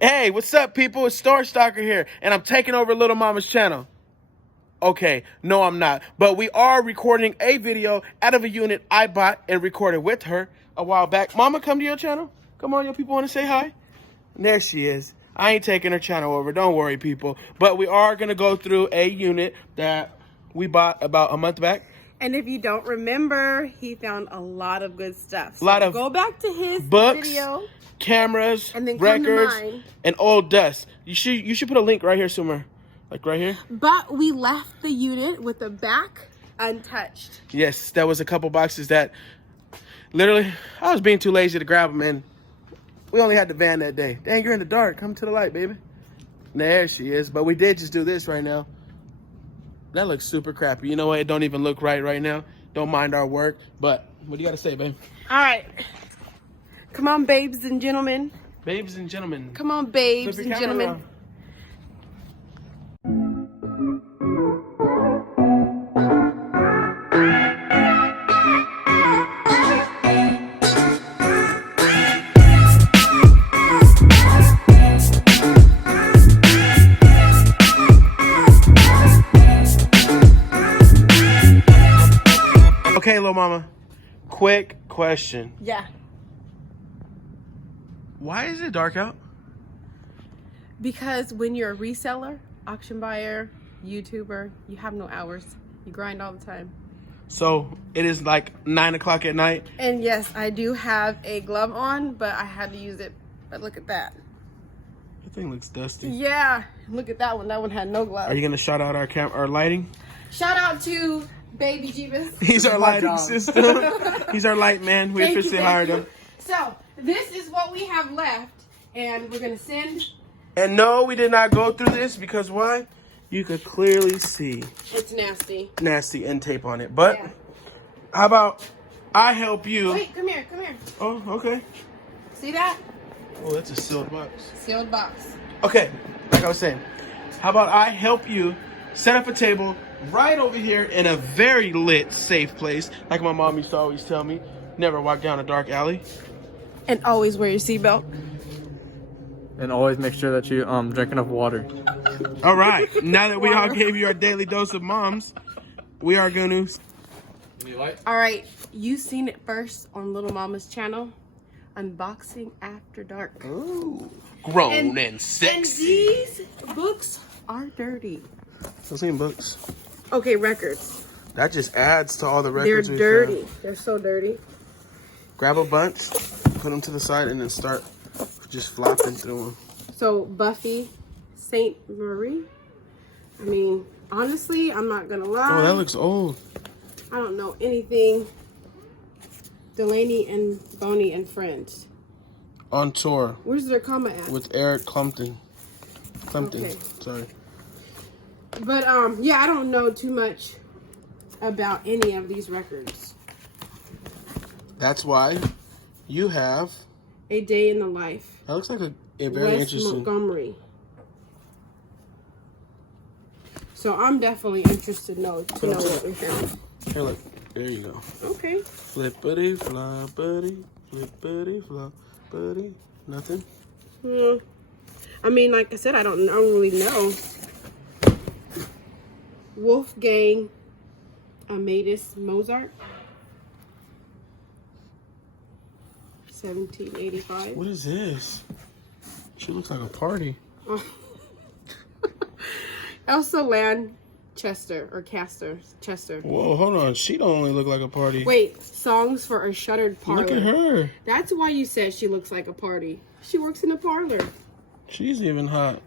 Hey, what's up, people? It's Star Stalker here, and I'm taking over Little Mama's channel. Okay, no, I'm not. But we are recording a video out of a unit I bought and recorded with her a while back. Mama, come to your channel. Come on, your people want to say hi. And there she is. I ain't taking her channel over. Don't worry, people. But we are going to go through a unit that we bought about a month back. And if you don't remember, he found a lot of good stuff. So a lot of go back to his books, video, cameras, and then come to records, mine. and old dust. You should put a link right here somewhere. Like right here. But we left the unit with the back untouched. Yes, there was a couple boxes that literally I was being too lazy to grab them, and we only had the van that day. Dang, you're in the dark. Come to the light, baby. There she is. But we did just do this right now. That looks super crappy. You know what? It don't even look right now. Don't mind our work. But what do you got to say, babe? All right. Come on, babes and gentlemen. Babes and gentlemen. Come on, babes and gentlemen. Around. Okay, little mama, quick question. Yeah. Why is it dark out? Because when you're a reseller, auction buyer, YouTuber, you have no hours. You grind all the time. So it is like 9 o'clock at night. And yes, I do have a glove on, but I had to use it. But look at that. That thing looks dusty. Yeah. Look at that one. That one had no glove. Are you gonna shout out our lighting? Shout out to Baby Jeebus. He's our lighting system. He's our light man. We officially hired him. So this is what we have left, and we're gonna send. And no, we did not go through this because why? You could clearly see It's nasty. nasty end tape on it. But Yeah. how about I help you? Wait, come here, come here. Oh, okay. See that? Oh, that's a sealed box. Sealed box. Okay, like I was saying, how about I help you set up a table right over here in a very lit, safe place, like my mom used to always tell me, never walk down a dark alley. And always wear your seatbelt. And always make sure that you drink enough water. All right, now that we all gave you our daily dose of moms, we are going to... All right, you seen it first on Little Mama's channel, Unboxing After Dark. Ooh, grown and sexy. And these books are dirty. I've seen books. Okay, records. That just adds to all the They're records we dirty. found. They're so dirty. Grab a bunch, put them to the side, and then start just flopping through them. So Buffy St. Marie. I mean, honestly, I'm not gonna lie. Oh, that looks old. I don't know anything. Delaney and Boney and Friends. On tour Where's their comma at? with Eric Clumpton. Okay. Sorry. But yeah, I don't know too much about any of these records. That's why you have... A Day in the Life. That looks like a very Wes interesting... Montgomery. So I'm definitely interested to know what we're hearing. Here, look. There you go. Okay. Flippity floppity, flippity floppity. Nothing? I mean, like I said, I don't really know. Wolfgang Amadeus Mozart. 1785. What is this? She looks like a party. Elsa Lanchester or Chester. Whoa, hold on. She don't only look like a party. Wait, songs for a shuttered parlor. Look at her. That's why you said she looks like a party. She works in a parlor. She's even hot.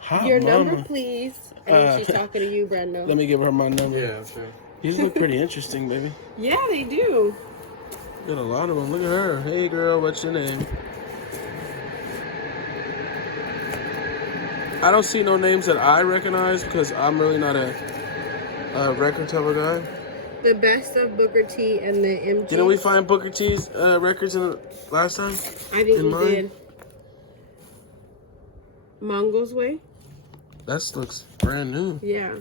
Hot Your mama. number, please. And she's talking to you, Brando. Let me give her my number. Yeah, sure. These look pretty interesting, baby. Yeah, they do. Got a lot of them. Look at her. Hey, girl, what's your name? I don't see no names that I recognize because I'm really not a record type of guy. The best of Booker T and the MG. Didn't we find Booker T's records in last time? I think in we mine? did. Mongo's Way? That looks brand new. Yeah.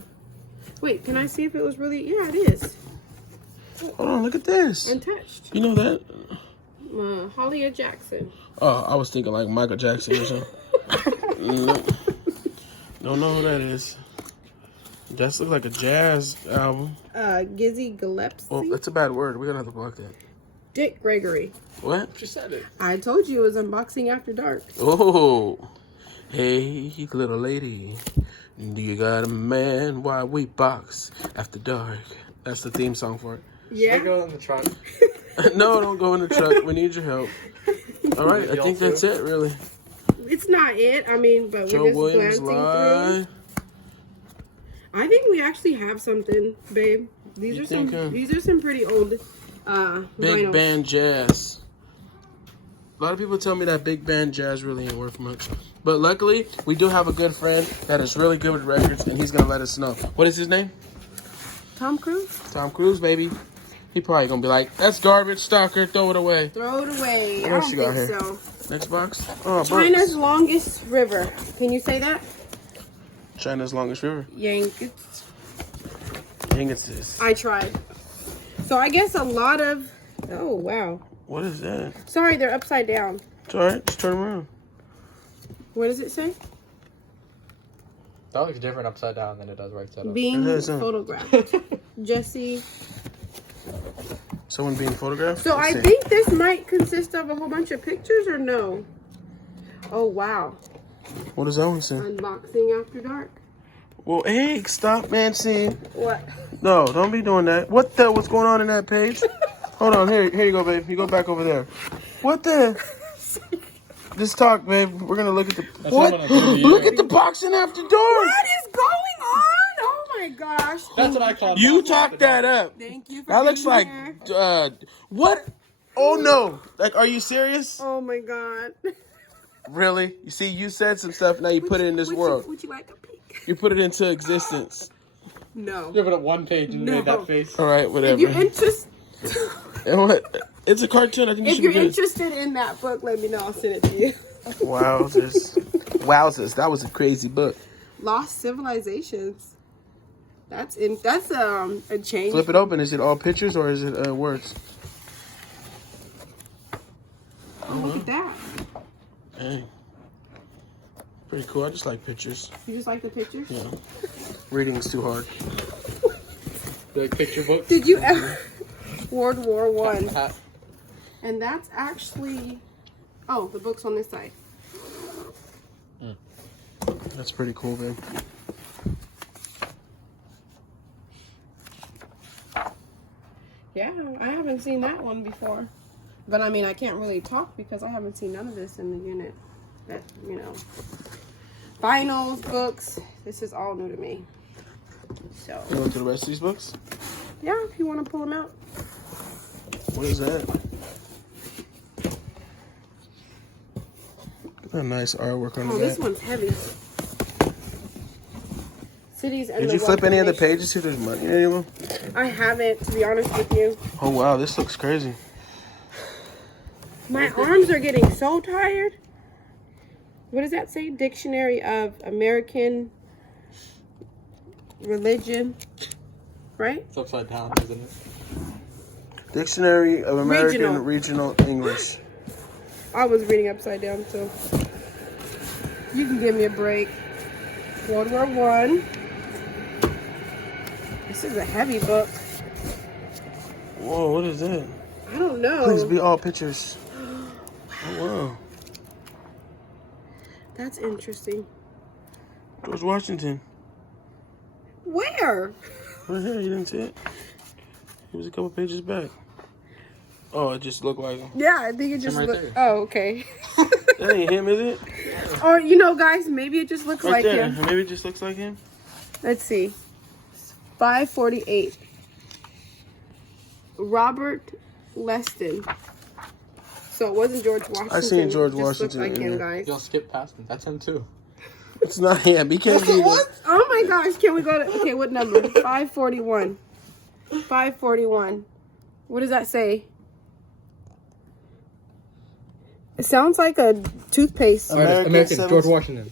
Wait, can I see if it was really... Yeah, it is. Hold on, look at this. Untouched. You know that? Hollia Jackson. Oh, I was thinking like Michael Jackson or something. No. Don't know who that is. That looks like a jazz album. Gizzy Gillespie. Well, that's a bad word. We're gonna have to block that. Dick Gregory. What? She said it. I told you it was unboxing after dark. Oh. Hey, little lady. Do you got a man while we box after dark? That's the theme song for it. Yeah. I go in the trunk. No, don't go in the truck. We need your help. All right, I think that's it, really. It's not it. I mean, but Joe we're just Williams glancing live. through. I think we actually have something, babe. These You are some. think, These are some pretty old. Big Vinyls. band jazz. A lot of people tell me that big band jazz really ain't worth much. But luckily, we do have a good friend that is really good with records, and he's going to let us know. What is his name? Tom Cruise. Tom Cruise, baby. He probably going to be like, that's garbage, stalker, throw it away. Throw it away. What I else don't you got think here? so. Next box. Oh, China's books. longest river. Can you say that? China's longest river. Yankees. Dang, it's this. I tried. So I guess a lot of. Oh wow. What is that? Sorry, they're upside down. It's all right. Just turn them around. What does it say? That looks different upside down than it does right side up. Being It is, huh? photographed. Jesse. Someone being photographed? So Let's I see. think this might consist of a whole bunch of pictures or no? Oh wow. What does that one say? Unboxing after dark. Well, hey, stop, Nancy. What? No, don't be doing that. What the? What's going on in that page? Hold on. Here you go, babe. You go back over there. What the? Just talk, babe. We're gonna look at the. What? Look at the boxing after dark. What is going on? Oh my gosh. That's what I call it. You talked that up. Thank you for That looks being like. here. What? Oh no! Like, are you serious? Oh my god. Really? You see, you said some stuff. Now you put it in this world. Would you like a peek? You put it into existence. No. Give it up one page and No. made that face. All right, whatever. If you're interested, And what? It's a cartoon. I think you if should you're be good. interested in that book, let me know. I'll send it to you. Wowzers. Wowzers. That was a crazy book. Lost Civilizations. That's a change. Flip it open. Is it all pictures or is it words? Oh, look at that. Hey. Pretty cool. I just like pictures. You just like the pictures? Yeah. Reading is too hard. Like picture book. Did you ever World War One? Hat. And that's actually the book's on this side. That's pretty cool, babe. Yeah, I haven't seen that one before. But I mean, I can't really talk because I haven't seen none of this in the unit. That, vinyls, books, this is all new to me. So, You want to the rest of these books? yeah, if you want to pull them out. What is that? Look at that nice artwork on Oh, the this back. one's heavy. Cities and Did the you flip any of the Wealth of pages? See if there's money in any of them? Nations. I haven't, to be honest with you. Oh, wow. This looks crazy. My arms are getting so tired. What does that say? Dictionary of American Religion. Right? It's upside down, isn't it? Dictionary of American Regional English. I was reading upside down, so you can give me a break. World War One. This is a heavy book. Whoa, what is that? I don't know. Please be all pictures. Oh, wow. That's interesting. George Washington. Where? Right here, you didn't see it? It was a couple pages back. Oh, it just looked like him. Yeah, I think it just right looked. there. Oh, okay. That ain't him, is it? Or guys, maybe it just looks Right like there. him. Maybe it just looks like him. Let's see. 548. Robert Leston. So it wasn't George Washington. I seen George It just Washington looked like in him, there. guys. You'll skip past him. That's him too. It's not him. He can't be Oh my gosh, can we go to okay, what number? 541. 541. What does that say? It sounds like a toothpaste. American George Washington.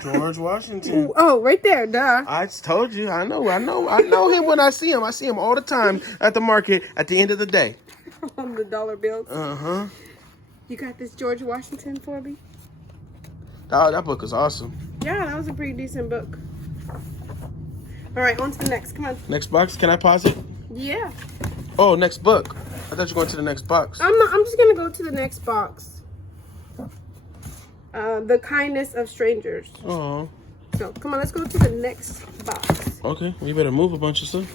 George Washington. Oh, right there, duh. I told you. I know him when I see him. I see him all the time at the market at the end of the day. On the dollar bills. Uh-huh. You got this George Washington for me? Oh, that book is awesome. Yeah, that was a pretty decent book. All right, on to the next. Come on. Next box. Can I pause it? Yeah. Oh, next book. I thought you were going to the next box. I'm just gonna go to the next box. The Kindness of Strangers. Oh. So come on, let's go to the next box. Okay, we better move a bunch of stuff.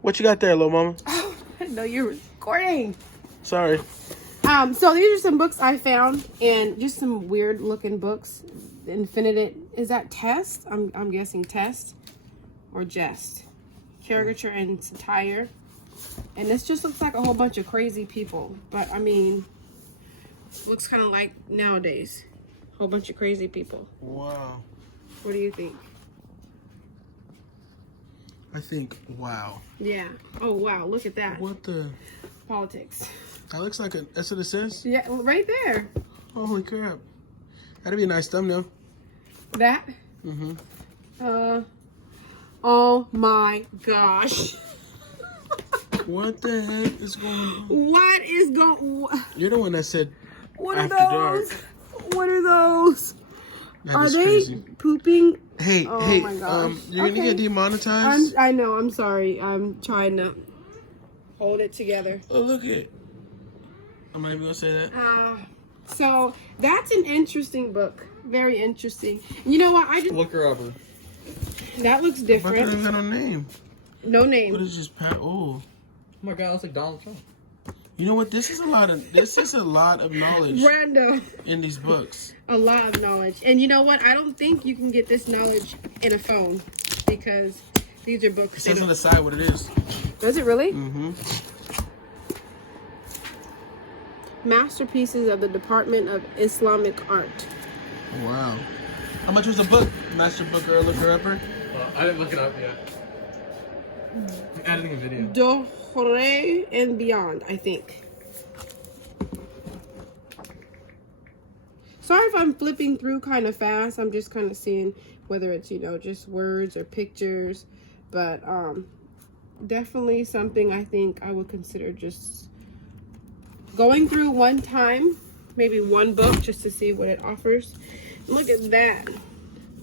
What you got there, little mama? Oh, I know you're recording. Sorry. So these are some books I found, and just some weird looking books. Infinite, is that Test? I'm guessing Test or Jest. Caricature and Satire. And this just looks like a whole bunch of crazy people. But I mean, looks kind of like nowadays. Whole bunch of crazy people. Wow. What do you think? I think, wow. Yeah. Oh wow, look at that. What the? Politics. That looks like a, that's what it says? Yeah, right there. Holy crap. That'd be a nice thumbnail. That? Mm-hmm. Oh my gosh. What the heck is going on? What is going? You're the one that said What are After those? Dark. What are those? That Are is they crazy. pooping? Hey, Oh hey, my gosh. you're gonna Okay. get demonetized? I know. I'm sorry. I'm trying to hold it together. Oh, look it. I'm not even gonna say that. So that's an interesting book. Very interesting. You know what? Look her up. That looks But I don't different. even got no name. No What name. is this? Oh, Oh my god, that's like Donald Trump. you know what? This is a lot of knowledge Random. in these books. A lot of knowledge. And you know what? I don't think you can get this knowledge in a phone because these are It books. says on the side what it is. Does it really? Mm-hmm. Masterpieces of the Department of Islamic Art. Wow. How much was the book? Master Booker or Looker Upper? I didn't look it up yet. I'm editing a video. Dohre and Beyond, I think. Sorry if I'm flipping through kind of fast. I'm just kind of seeing whether it's, you know, just words or pictures. But definitely something I think I would consider just going through one time. Maybe one book just to see what it offers. Look at that.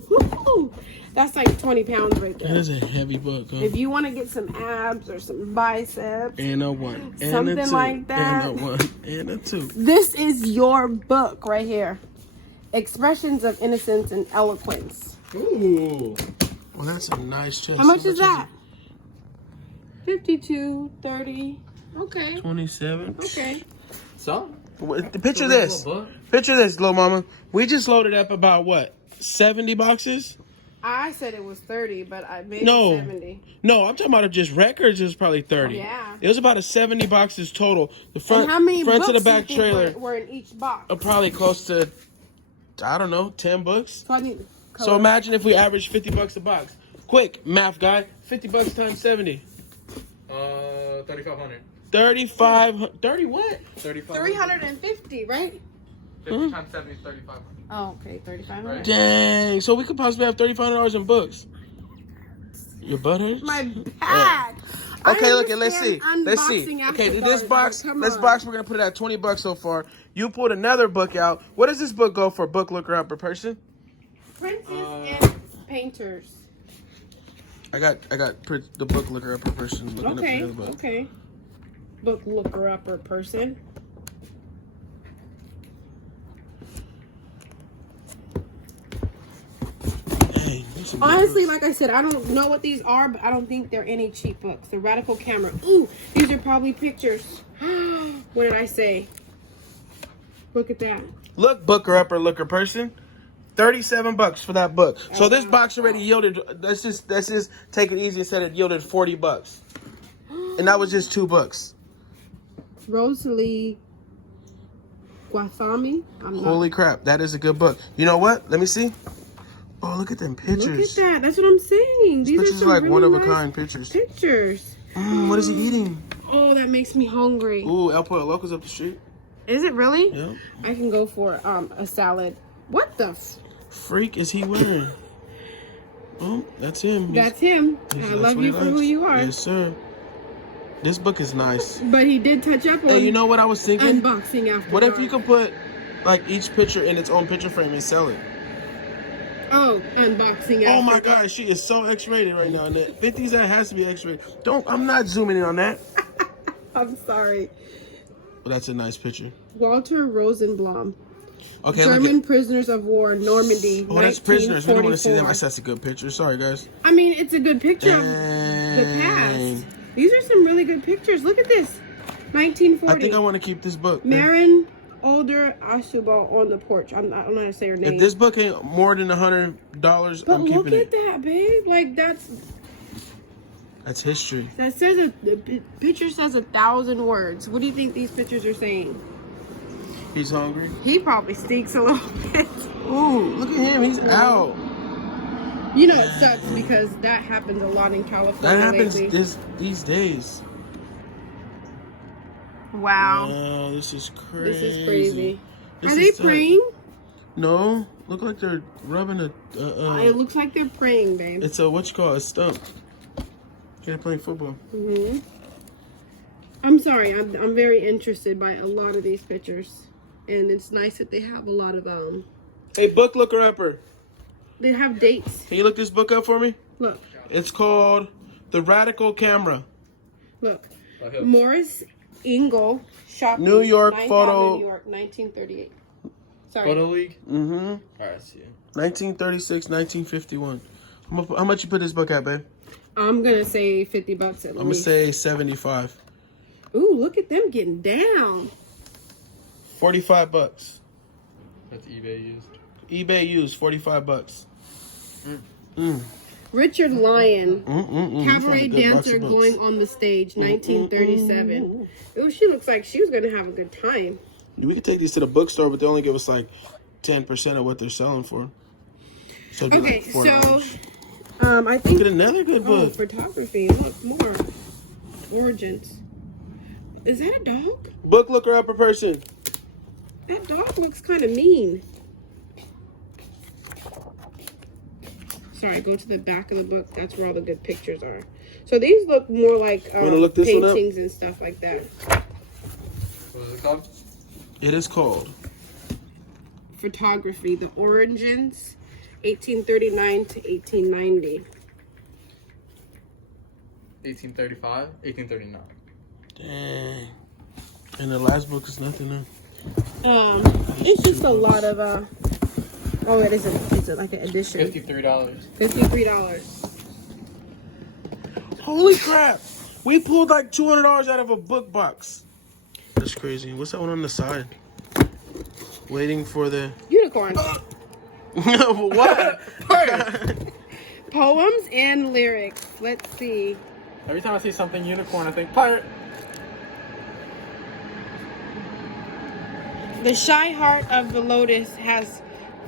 Woo! That's like 20 pounds right That there. is a heavy book. Huh? If you want to get some abs or some biceps, And a one. And Something a two. like that. And a one. And a two. this is your book right here. Expressions of Innocence and Eloquence. Ooh. Well, that's a nice chest. How much is that? 52, 30. Okay. 27. Okay. So? Picture this. Picture this, little mama. We just loaded up about what? 70 boxes? I said it was 30, but I made No. it 70. No, I'm talking about just records. It was probably 30. Yeah. It was about a 70 boxes total. The front, And how many front books to the do back you think trailer were in each box? are probably close to, I don't know, 10 books. So I need So imagine if we average 50 bucks a box. Quick, math guy. 50 bucks times 70. 3,500. 30 what? 3,500. 350, right? 50 times 70 is 3,500. Oh, okay, 3,500. Right. Dang. So we could possibly have $3,500 in books. Your butt hurts? My bag. Okay, I look, let's see. understand Let's see. unboxing after Okay, this dark, box, but come this on. box, we're gonna put it at 20 bucks so far. You pulled another book out. What does this book go for? Book looker up per person? Princes and painters. I got the book looker up per person. Looking Okay, up the other book. okay. Book looker upper person. Dang, these some good Honestly, books. like I said, I don't know what these are, but I don't think they're any cheap books. The Radical Camera. Ooh, these are probably pictures. What did I say? Look at that. Look, booker upper looker person. 37 bucks for that book. So this wow. box already yielded. Let's just take it easy and said it yielded 40 bucks, and that was just 2 books. Rosalie Guathami. Holy crap, that is a good book. You know what? Let me see. Oh, look at them pictures. Look at that. That's what I'm saying. These Pictures are are some like really one of a nice kind pictures. pictures. What is he eating? Oh, that makes me hungry. Ooh, El Pollo Loco's up the street. Is it really? Yeah. I can go for a salad. What the? Freak is he wearing? Oh, that's him. That's him. I That's love what you he for who likes. you are. Yes, sir. This book is nice. But he did touch up on Hey, you know what I was thinking? unboxing after What if dark. you could put like each picture in its own picture frame and sell it. Oh, unboxing. Oh my after God, she is so X-rated right now. And that 50s, that has to be X-rated. I'm not zooming in on that. I'm sorry. But that's a nice picture. Walter Rosenblum. Okay, German look at. prisoners of war, Normandy. Oh, that's prisoners. We don't want to see them. 1944. That's a good picture. Sorry, guys. I mean, it's a good picture of the past. These are some really good pictures. Look at this. 1940. I think I want to keep this book. Marin Older Asuba on the porch. I don't know how to say her name. If this book ain't more than $100, but I'm look keeping at it. that, babe. Like that's history. that says the picture says 1,000 words. What do you think these pictures are saying? He's hungry. He probably stinks a little bit. Ooh, look at him. He's out. You know it sucks because that happens a lot in California. That happens lately. these days. Wow. Wow, this is crazy. This is crazy. This Are is they praying? No, look like they're rubbing a. It looks like they're praying, babe. It's a what you call it, a stump. They're playing football. I'm sorry. I'm very interested by a lot of these pictures, and it's nice that they have a lot of Hey, book looker upper. They have dates. Can you look this book up for me? Look, It's called The Radical Camera. look. Morris Engel shopping. New York 9th photo- Avenue, New York, 1938. Sorry. Photo League. Mm-hmm. All right, I see it. 1936, 1951. How much you put this book at, babe? I'm gonna say $50 at least. I'm gonna say 75. Ooh, look at them getting down. $45. That's eBay used. eBay used $45. Richard Lyon, You cabaret found a good box dancer of books. going on the stage, 1937. Ooh, she looks like she was gonna have a good time. We could take these to the bookstore, but they only give us like 10% of what they're selling for. So it'd be Okay, like $4. I think Look at another good oh, book. photography. Look more origins. Is that a dog? Book looker upper person. That dog looks kind of mean. Sorry, go to the back of the book. That's where all the good pictures are. So these look more like Wanna look this one up? paintings and stuff like that. What is it called? It is called. Photography, the origins, 1839 to 1890. 1835, 1839. Dang. And the last book is nothing new. It's just a lot of oh, it's like an edition. $53. $53. Holy crap! We pulled like $200 out of a book box. That's crazy. What's that one on the side? Waiting for the Unicorn. what? Poems and lyrics. Let's see. Every time I see something unicorn, I think pirate. The shy heart of the lotus has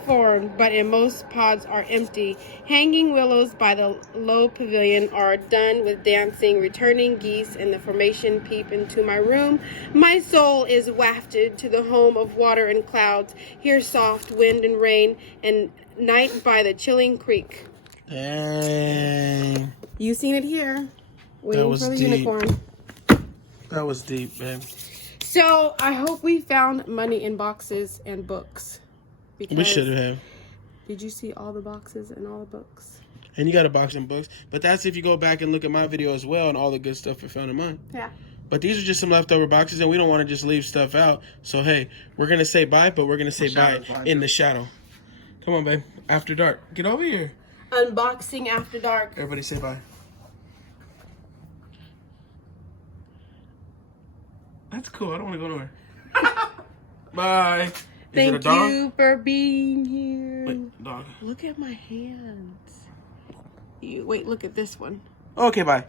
formed, but in most pods are empty. Hanging willows by the low pavilion are done with dancing. Returning geese in the formation peep into my room. My soul is wafted to the home of water and clouds. Hear soft wind and rain, and night by the chilling creek. Dang. You seen it here. Waiting was for the deep. unicorn. That was deep, man. So I hope we found money in boxes and books. We Because should have. Did you see all the boxes and all the books? And you got a box of books. But that's if you go back and look at my video as well and all the good stuff we found in mine. Yeah. But these are just some leftover boxes, and we don't want to just leave stuff out. So, hey, we're going to say bye, but we're going to say bye in the shadow. Come on, babe. After dark. Get over here. Unboxing after dark. Everybody say bye. That's cool. I don't want to go nowhere. Bye. Is it a Thank dog? you for being here. Wait, dog. Look at my hands. Wait, look at this one. Okay, bye.